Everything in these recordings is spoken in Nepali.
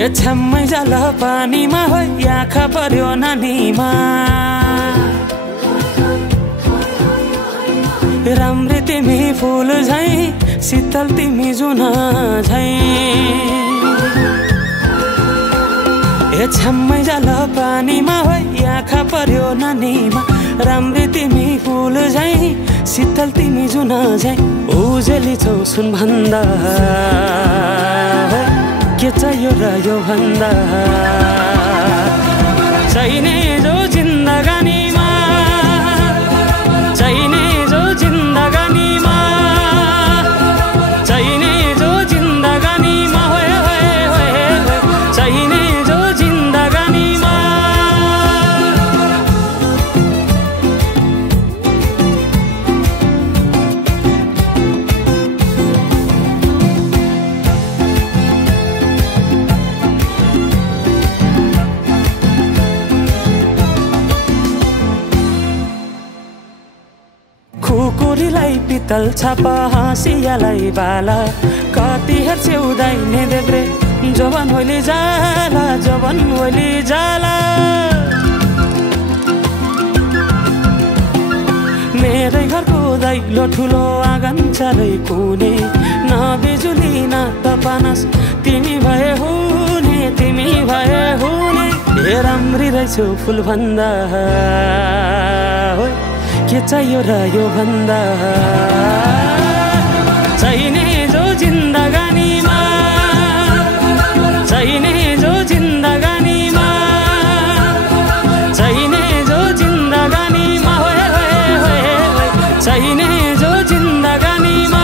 ए छ्याम्मै जाल पानीमा हो आँखा पर्यो नानीमा राम्री तिमी फुल झैं शीतल तिमी जुन झैं ए छ्याम्मै जाल पानीमा हो आँखा पर्यो नानीमा राम्री तिमी फुल झैं शीतल तिमी जुन झैं उजेली छौ सुन भन्दा के चाहियो र यो भन्दा चाहिने जो जिन्दगानीमा चाहिने जो जिन्दगानीमा चाहिने जो जिन्दगानीमा होए होए होए चाहिने जो जिन्दगानीमा कुकुरीलाई पितल छापा हाँसियालाई बाला कति हेर्छौ दाइने देब्रे जवन होली जाला जवन होली जाला मेरै घरको दैलो ठुलो आँगन चारै कुने न बिजुली न त पानस तिमी भए हुने तिमी भए हुने ए राम्री रहेछौ फुल भन्दा के चाहियो र यो भन्दा चाहिने जो जिन्दगानीमा चाहिने जो जिन्दगानीमा चाहिने जो जिन्दगानीमा होए होए होए चाहिने जो जिन्दगानीमा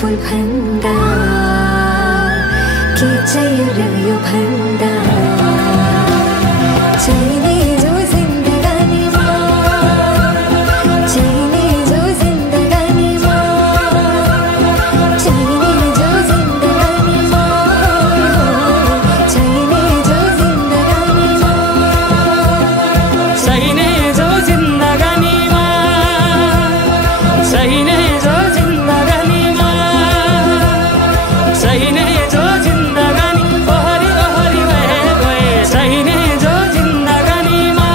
फुल भन्दा के चाहियो र यो भन्दा चाहिने जो जिन्दगानीमा चाहिने जो जिन्दगानीमा चाहिने जो जिन्दगानीमा चाहिने जो जिन्दगानीमा चाहिने जो जिन्दगानीमा चाहिने जो चाहिने जो जिन्दगानी ओहरी ओहरी भए गए चाहिने जो जिन्दगानीमा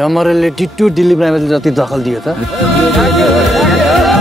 डमरेलले टिट्टु दिलीप राईमाझी जति दखल दियो त